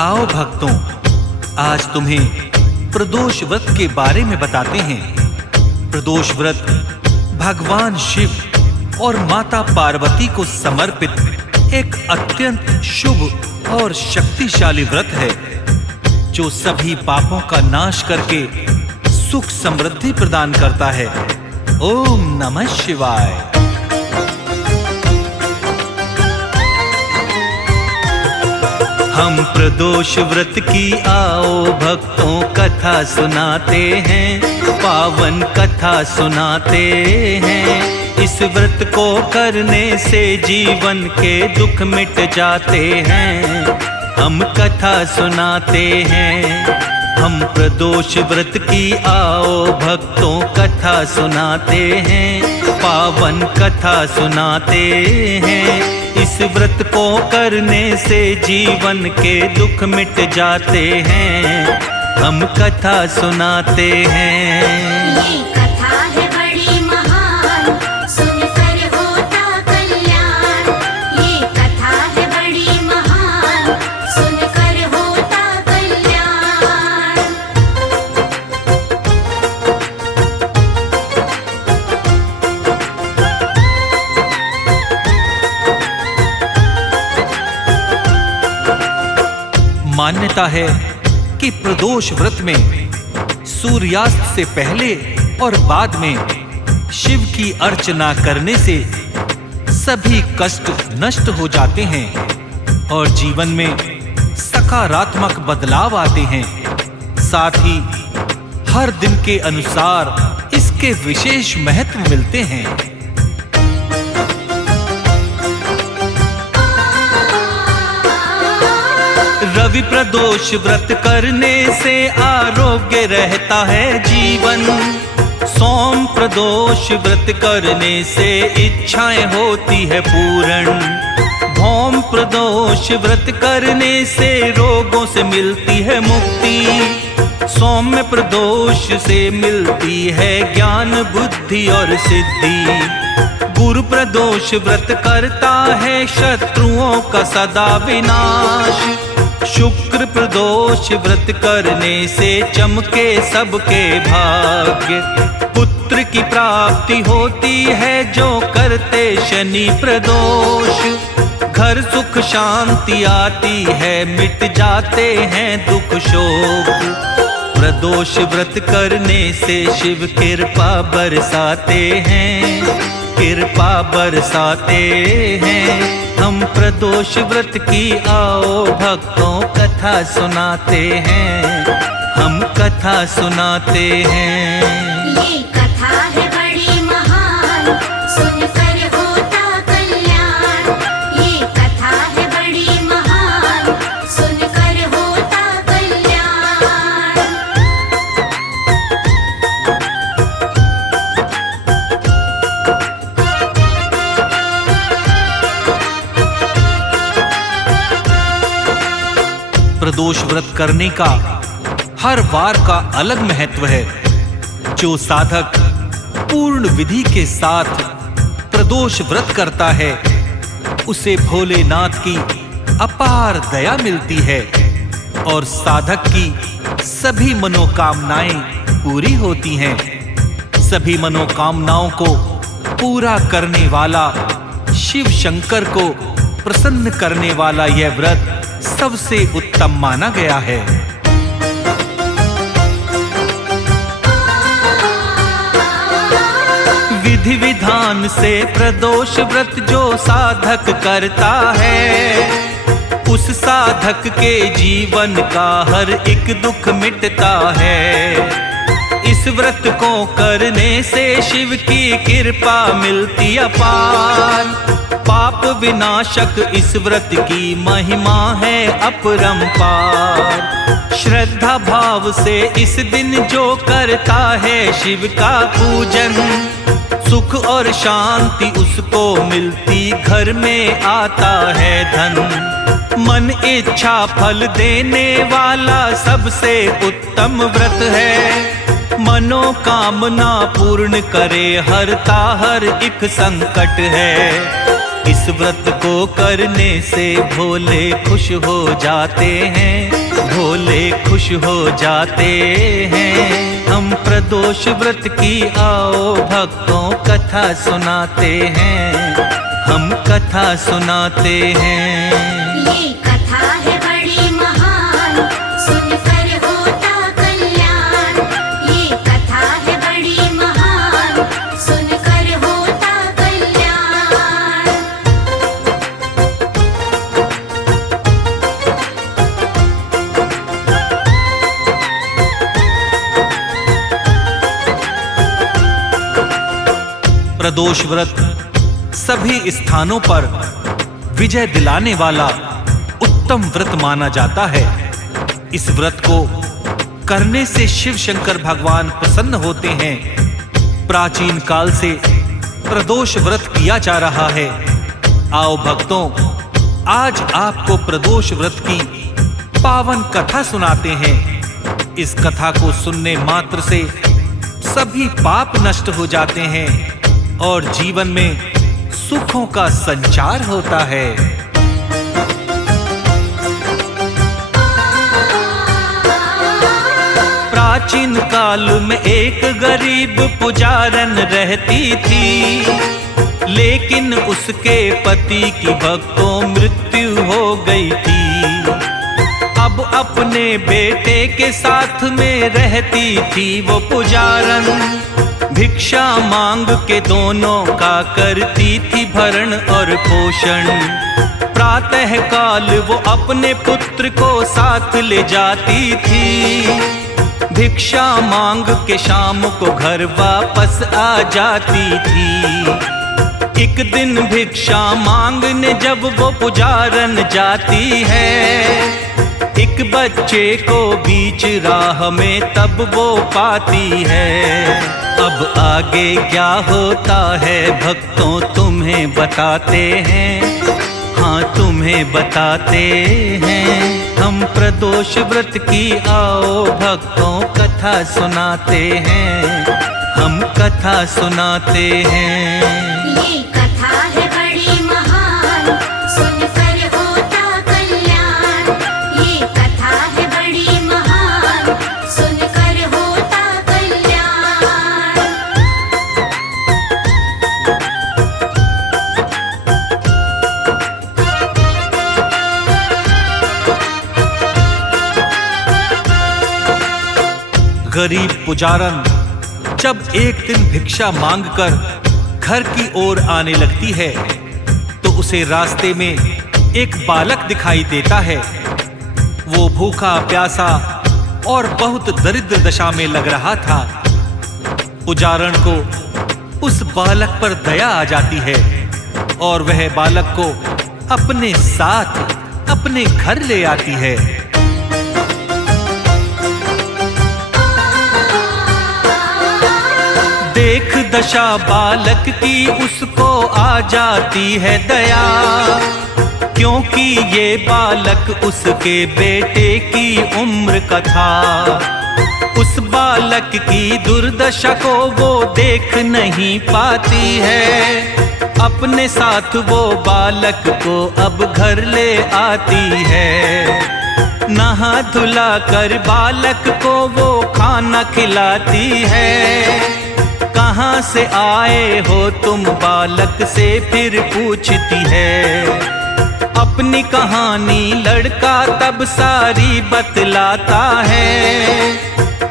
आओ भक्तों, आज तुम्हें प्रदोष व्रत के बारे में बताते हैं। प्रदोष व्रत भगवान शिव और माता पार्वती को समर्पित एक अत्यंत शुभ और शक्तिशाली व्रत है, जो सभी पापों का नाश करके सुख समृद्धि प्रदान करता है। ओम नमः शिवाय। हम प्रदोष व्रत की आओ भक्तों कथा सुनाते हैं, पावन कथा सुनाते हैं। इस व्रत को करने से जीवन के दुख मिट जाते हैं। हम कथा सुनाते हैं, हम प्रदोष व्रत की आओ भक्तों कथा सुनाते हैं, पावन कथा सुनाते हैं। इस व्रत को करने से जीवन के दुख मिट जाते हैं। हम कथा सुनाते हैं। ये कथा है बड़ी महान, सुनकर होता कल्याण। ये कथा है बड़ी महान, सुनकर होता कल्याण। मान्यता है कि प्रदोष व्रत में सूर्यास्त से पहले और बाद में शिव की अर्चना करने से सभी कष्ट नष्ट हो जाते हैं और जीवन में सकारात्मक बदलाव आते हैं। साथ ही हर दिन के अनुसार इसके विशेष महत्व मिलते हैं। रवि प्रदोष व्रत करने से आरोग्य रहता है जीवन। सोम प्रदोष व्रत करने से इच्छाएं होती है पूर्ण। भौम प्रदोष व्रत करने से रोगों से मिलती है मुक्ति। सौम्य प्रदोष से मिलती है ज्ञान बुद्धि और सिद्धि। गुरु प्रदोष व्रत करता है शत्रुओं का सदा विनाश। शुक्र प्रदोष व्रत करने से चमके सबके भाग्य। पुत्र की प्राप्ति होती है जो करते शनि प्रदोष। घर सुख शांति आती है, मिट जाते हैं दुख शोक। प्रदोष व्रत करने से शिव कृपा बरसाते हैं, कृपा बरसाते हैं। हम प्रदोष व्रत की आओ भक्तों कथा सुनाते हैं, हम कथा सुनाते हैं। ये कथा है बड़ी महान, सुनकर होता कल्याण। ये कथा है बड़ी महान, सुनकर होता कल्याण। प्रदोष व्रत करने का हर वार का अलग महत्व है। जो साधक पूर्ण विधि के साथ प्रदोष व्रत करता है, उसे भोलेनाथ की अपार दया मिलती है और साधक की सभी मनोकामनाएं पूरी होती हैं। सभी मनोकामनाओं को पूरा करने वाला शिव शंकर को प्रसन्न करने वाला यह व्रत सबसे उत्तम माना गया है। विधि विधान से प्रदोष व्रत जो साधक करता है, उस साधक के जीवन का हर एक दुख मिटता है। इस व्रत को करने से शिव की कृपा मिलती अपार। पाप विनाशक इस व्रत की महिमा है अपरंपार। श्रद्धा भाव से इस दिन जो करता है शिव का पूजन, सुख और शांति उसको मिलती, घर में आता है धन। मन इच्छा फल देने वाला सबसे उत्तम व्रत है। मनोकामना पूर्ण करे, हरता हर एक संकट है। इस व्रत को करने से भोले खुश हो जाते हैं, भोले खुश हो जाते हैं। हम प्रदोष व्रत की आओ भक्तों कथा सुनाते हैं, हम कथा सुनाते हैं। ये कथा है बड़ी महान, सुनकर होता कल्याण। ये कथा है बड़ी महान, सुनकर होता कल्याण। प्रदोष व्रत सभी स्थानों पर विजय दिलाने वाला उत्तम व्रत माना जाता है। इस व्रत को करने से शिव शंकर भगवान प्रसन्न होते हैं। प्राचीन काल से प्रदोष व्रत किया जा रहा है। आओ भक्तों, आज आपको प्रदोष व्रत की पावन कथा सुनाते हैं। इस कथा को सुनने मात्र से सभी पाप नष्ट हो जाते हैं और जीवन में सुखों का संचार होता है। प्राचीन काल में एक गरीब पुजारन रहती थी, लेकिन उसके पति की भक्तों मृत्यु हो गई थी। अब अपने बेटे के साथ में रहती थी वो पुजारन। भिक्षा मांग के दोनों का करती थी भरण और पोषण। प्रातः काल वो अपने पुत्र को साथ ले जाती थी। भिक्षा मांग के शाम को घर वापस आ जाती थी। एक दिन भिक्षा मांगने जब वो पुजारन जाती है, एक बच्चे को बीच राह में तब वो पाती है। अब आगे क्या होता है भक्तों तुम्हें बताते हैं, हाँ तुम्हें बताते हैं। हम प्रदोष व्रत की आओ भक्तों कथा सुनाते हैं, हम कथा सुनाते हैं। ये कथा है बड़ी महान, सुनकर होता कल्याण। ये कथा है बड़ी महान, सुनकर होता कल्याण। गरीब पुजारन जब एक दिन भिक्षा मांगकर घर की ओर आने लगती है तो उसे रास्ते में एक बालक दिखाई देता है। वो भूखा प्यासा और बहुत दरिद्र दशा में लग रहा था। पुजारन को उस बालक पर दया आ जाती है और वह बालक को अपने साथ अपने घर ले आती है। देख दशा बालक की उसको आ जाती है दया, क्योंकि ये बालक उसके बेटे की उम्र का था। उस बालक की दुर्दशा को वो देख नहीं पाती है। अपने साथ वो बालक को अब घर ले आती है। नहा धुला कर बालक को वो खाना खिलाती है। कहाँ से आए हो तुम बालक से फिर पूछती है। अपनी कहानी लड़का तब सारी बतलाता है।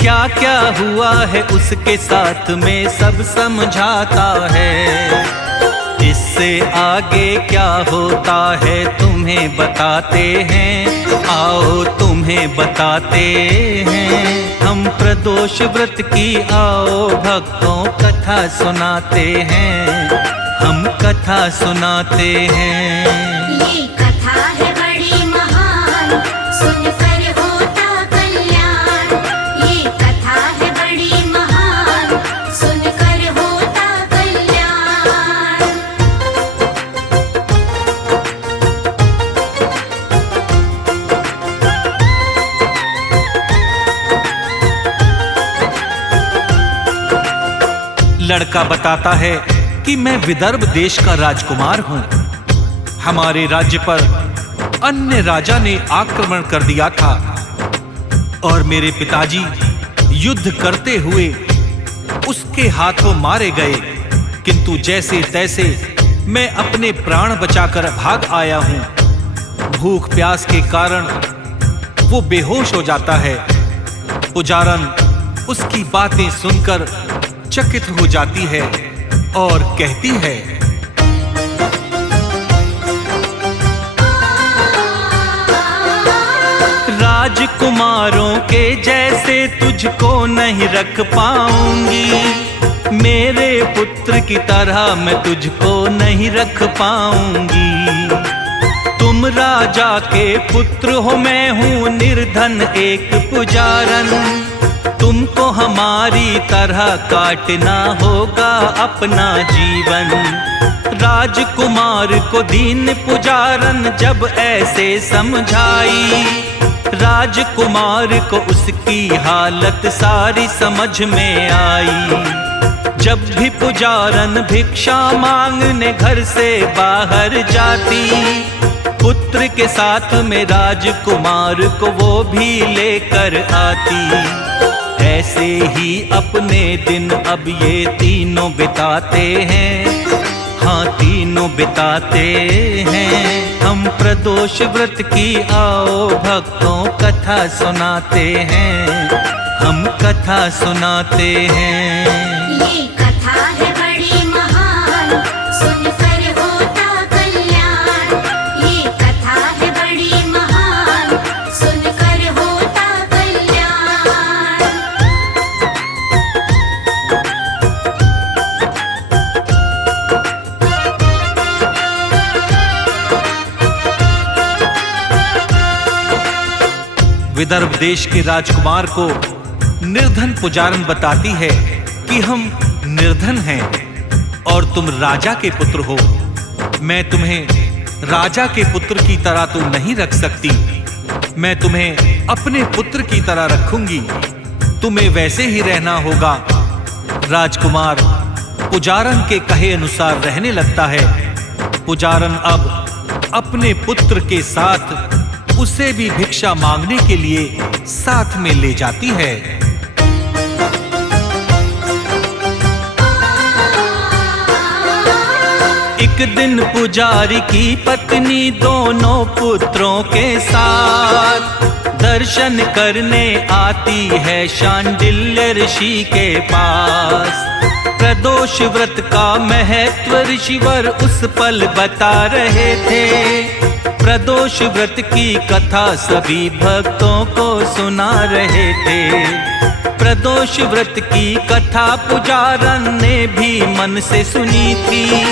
क्या क्या हुआ है उसके साथ में सब समझाता है। इससे आगे क्या होता है तुम्हें बताते हैं, आओ तुम्हें बताते हैं। हम प्रदोष व्रत की आओ भक्तों कथा सुनाते हैं, हम कथा सुनाते हैं। ये कथा है बड़ी महान, सुनकर होता कल्याण। ये कथा है बड़ी महान, सुनकर होता कल्याण। लड़का बताता है कि मैं विदर्भ देश का राजकुमार हूँ। हमारे राज्य पर अन्य राजा ने आक्रमण कर दिया था और मेरे पिताजी युद्ध करते हुए उसके हाथों मारे गए, किंतु जैसे तैसे मैं अपने प्राण बचाकर भाग आया हूं। भूख प्यास के कारण वो बेहोश हो जाता है। पुजारन उसकी बातें सुनकर चकित हो जाती है और कहती है, राजकुमारों के जैसे तुझको नहीं रख पाऊंगी, मेरे पुत्र की तरह मैं तुझको नहीं रख पाऊंगी। तुम राजा के पुत्र हो, मैं हूँ निर्धन एक पुजारन, तुमको हमारी तरह काटना होगा अपना जीवन। राजकुमार को दीन पुजारन जब ऐसे समझाई, राजकुमार को उसकी हालत सारी समझ में आई। जब भी पुजारन भिक्षा मांगने घर से बाहर जाती, पुत्र के साथ में राजकुमार को वो भी लेकर आती। ऐसे ही अपने दिन अब ये तीनों बिताते हैं, हाँ तीनों बिताते हैं। हम प्रदोष व्रत की आओ भक्तों कथा सुनाते हैं, हम कथा सुनाते हैं। ये कथा है बड़ी महान, सुनकर होता कल्याण। ये कथा है बड़ी महान, सुनकर होता कल्याण। विदर्भ देश के राजकुमार को निर्धन पुजारन बताती है कि हम निर्धन हैं और तुम राजा के पुत्र हो। मैं तुम्हें राजा के पुत्र की तरह तो नहीं रख सकती, मैं तुम्हें अपने पुत्र की तरह रखूंगी, तुम्हें वैसे ही रहना होगा। राजकुमार पुजारन के कहे अनुसार रहने लगता है। पुजारन अब अपने पुत्र के साथ उसे भी भिक्षा मांगने के लिए साथ में ले जाती है। एक दिन पुजारी की पत्नी दोनों पुत्रों के साथ दर्शन करने आती है शांडिल्य ऋषि के पास। प्रदोष व्रत का महत्व ऋषिवर उस पल बता रहे थे। प्रदोष व्रत की कथा सभी भक्तों को सुना रहे थे। प्रदोष व्रत की कथा पुजारन ने भी मन से सुनी थी।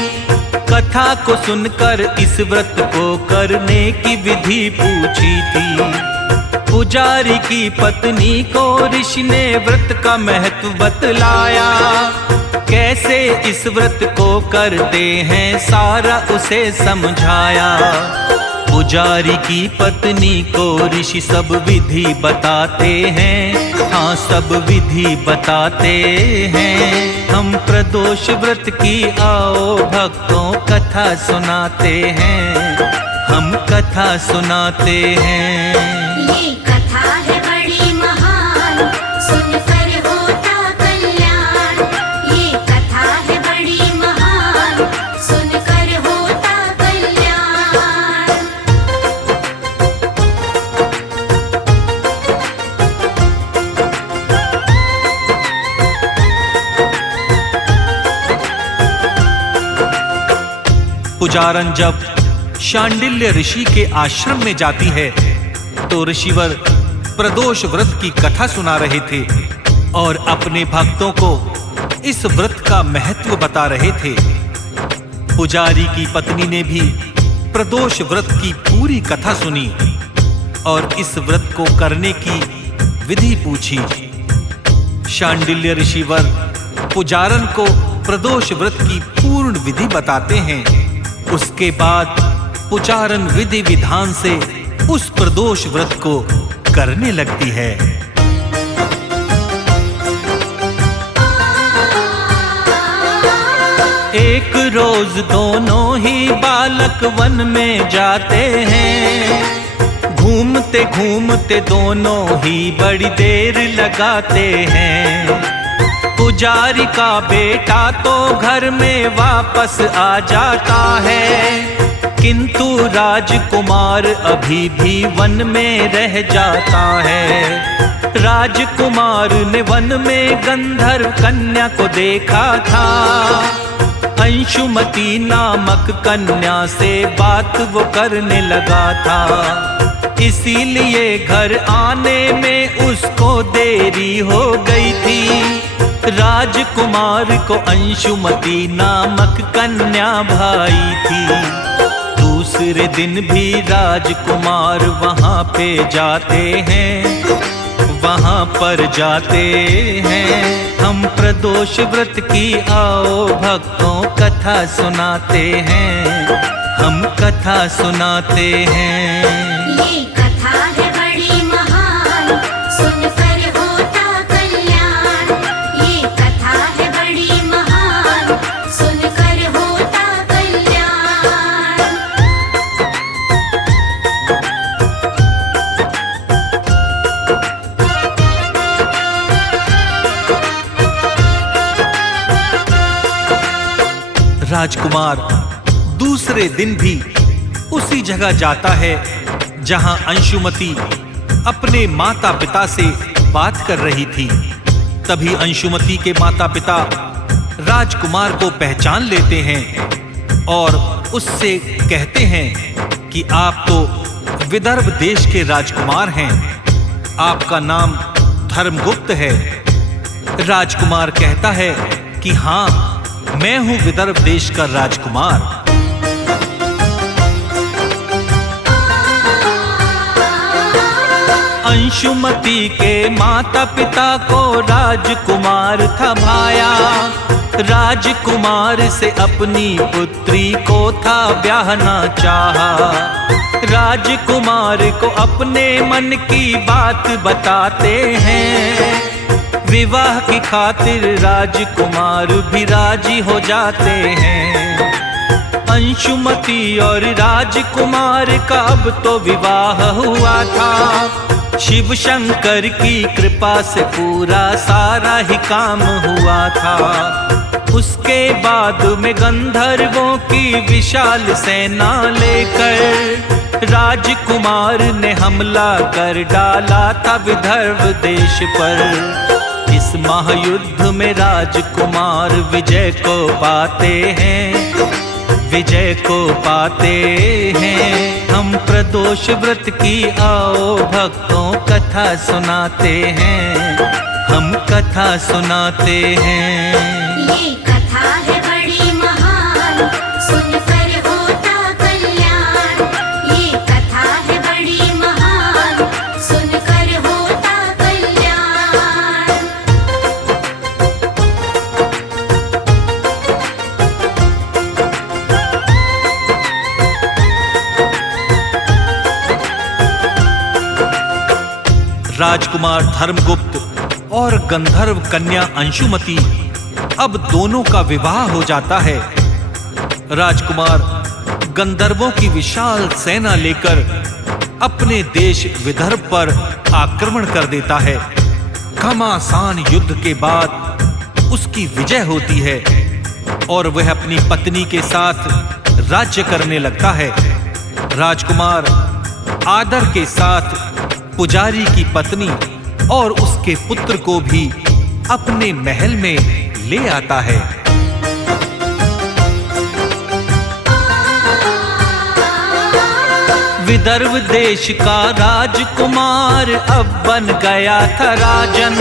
कथा को सुनकर इस व्रत को करने की विधि पूछी थी। पुजारी की पत्नी को ऋषि ने व्रत का महत्व बतलाया, कैसे इस व्रत को करते हैं सारा उसे समझाया। पुजारी की पत्नी को ऋषि सब विधि बताते हैं, हाँ सब विधि बताते हैं। हम प्रदोष व्रत की आओ भक्तों कथा सुनाते हैं, हम कथा सुनाते हैं। ये कथा है बड़ी महान, सुनकर होता कल्याण। ये कथा है बड़ी महान, सुनकर होता कल्याण। पुजारन जब शांडिल्य ऋषि के आश्रम में जाती है तो ऋषिवर प्रदोष व्रत की कथा सुना रहे थे और अपने भक्तों को इस व्रत का महत्व बता रहे थे। पुजारी की पत्नी ने भी प्रदोष व्रत की पूरी कथा सुनी और इस व्रत को करने की विधि पूछी। शांडिल्य ऋषिवर पुजारन को प्रदोष व्रत की पूर्ण विधि बताते हैं। उसके बाद पुजारन विधि विधान से उस प्रदोष व्रत को करने लगती है। एक रोज दोनों ही बालक वन में जाते हैं। घूमते घूमते दोनों ही बड़ी देर लगाते हैं। पुजारी का बेटा तो घर में वापस आ जाता है, किंतु राजकुमार अभी भी वन में रह जाता है। राजकुमार ने वन में गंधर्व कन्या को देखा था। अंशुमती नामक कन्या से बात वो करने लगा था, इसीलिए घर आने में उसको देरी हो गई थी। राजकुमार को अंशुमती नामक कन्या भाई थी। दूसरे दिन भी राजकुमार वहाँ पे जाते हैं, वहाँ पर जाते हैं। हम प्रदोष व्रत की आओ भक्तों कथा सुनाते हैं, हम कथा सुनाते हैं। ये कथा है बड़ी महान, सुनकर होता कल्याण। ये कथा है बड़ी महान, सुनकर होता कल्याण। राजकुमार दूसरे दिन भी उसी जगह जाता है जहां अंशुमती अपने माता पिता से बात कर रही थी। तभी अंशुमती के माता पिता राजकुमार को पहचान लेते हैं और उससे कहते हैं कि आप तो विदर्भ देश के राजकुमार हैं, आपका नाम धर्मगुप्त है। राजकुमार कहता है कि हाँ, मैं हूं विदर्भ देश का राजकुमार। अंशुमती के माता पिता को राजकुमार था भाया। राजकुमार से अपनी पुत्री को था ब्याहना चाहा। राजकुमार को अपने मन की बात बताते हैं। विवाह की खातिर राजकुमार भी राजी हो जाते हैं। अंशुमती और राजकुमार का अब तो विवाह हुआ था। शिव शंकर की कृपा से पूरा सारा ही काम हुआ था। उसके बाद में गंधर्वों की विशाल सेना लेकर राजकुमार ने हमला कर डाला था विदर्भ देश पर। इस महायुद्ध में राजकुमार विजय को पाते हैं, विजय को पाते हैं। हम प्रदोष व्रत की आओ भक्तों कथा सुनाते हैं, हम कथा सुनाते हैं। ये कथा है बड़ी महान, सुनकर होता कल्याण। ये कथा है बड़ी महान, सुनकर होता कल्याण। राजकुमार धर्मगुप्त और गंधर्व कन्या अंशुमती अब दोनों का विवाह हो जाता है। राजकुमार गंधर्वों की विशाल सेना लेकर अपने देश विदर्भ पर आक्रमण कर देता है। घमासान युद्ध के बाद उसकी विजय होती है और वह अपनी पत्नी के साथ राज्य करने लगता है। राजकुमार आदर के साथ पुजारी की पत्नी और उसके पुत्र को भी अपने महल में ले आता है। विदर्भ देश का राजकुमार अब बन गया था राजन।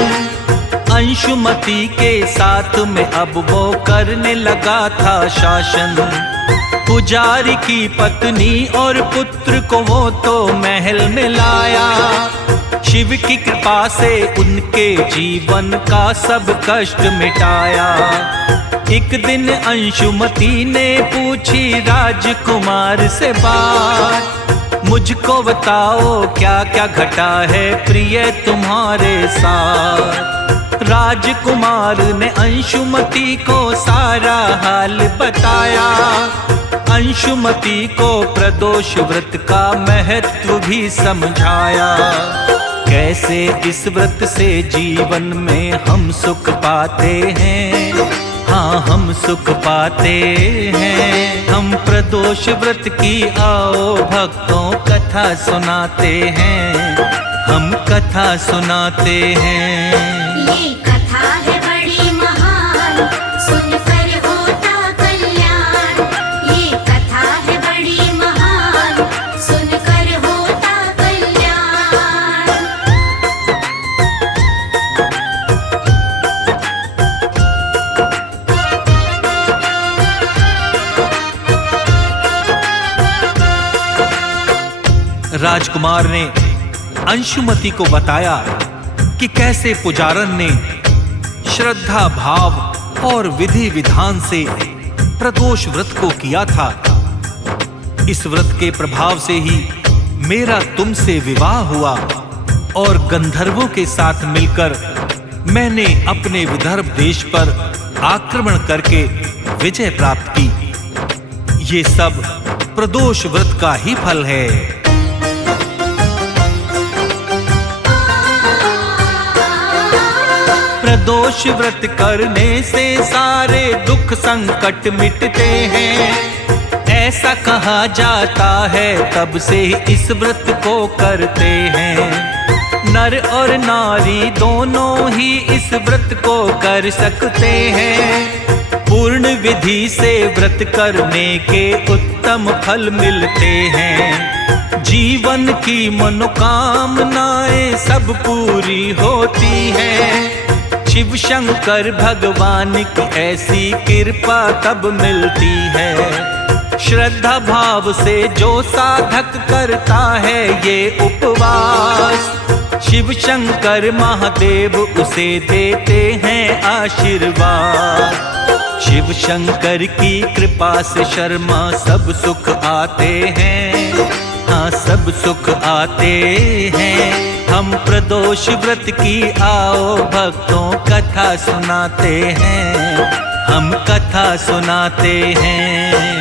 अंशुमती के साथ में अब वो करने लगा था शासन। पुजारी की पत्नी और पुत्र को वो तो महल में लाया। शिव की कृपा से उनके जीवन का सब कष्ट मिटाया। एक दिन अंशुमती ने पूछी राजकुमार से बात, मुझको बताओ क्या क्या घटा है प्रिय तुम्हारे साथ। राजकुमार ने अंशुमति को सारा हाल बताया। अंशुमति को प्रदोष व्रत का महत्व भी समझाया। कैसे इस व्रत से जीवन में हम सुख पाते हैं, हाँ हम सुख पाते हैं। हम प्रदोष व्रत की आओ भक्तों कथा सुनाते हैं, हम कथा सुनाते हैं। ये कथा है बड़ी महान, सुनकर होता कल्याण। ये कथा है बड़ी महान, सुनकर होता कल्याण। राजकुमार ने अंशुमति को बताया कि कैसे पुजारन ने श्रद्धा भाव और विधि विधान से प्रदोष व्रत को किया था। इस व्रत के प्रभाव से ही मेरा तुमसे विवाह हुआ और गंधर्वों के साथ मिलकर मैंने अपने विदर्भ देश पर आक्रमण करके विजय प्राप्त की। ये सब प्रदोष व्रत का ही फल है। प्रदोष व्रत करने से सारे दुख संकट मिटते हैं, ऐसा कहा जाता है तब से इस व्रत को करते हैं। नर और नारी दोनों ही इस व्रत को कर सकते हैं। पूर्ण विधि से व्रत करने के उत्तम फल मिलते हैं। जीवन की मनोकामनाएं सब पूरी होती हैं। शिव शंकर भगवान की ऐसी कृपा तब मिलती है। श्रद्धा भाव से जो साधक करता है ये उपवास, शिव शंकर महादेव उसे देते हैं आशीर्वाद। शिव शंकर की कृपा से शर्मा सब सुख आते हैं, हाँ सब सुख आते हैं। हम प्रदोष व्रत की आओ भक्तों कथा सुनाते हैं, हम कथा सुनाते हैं।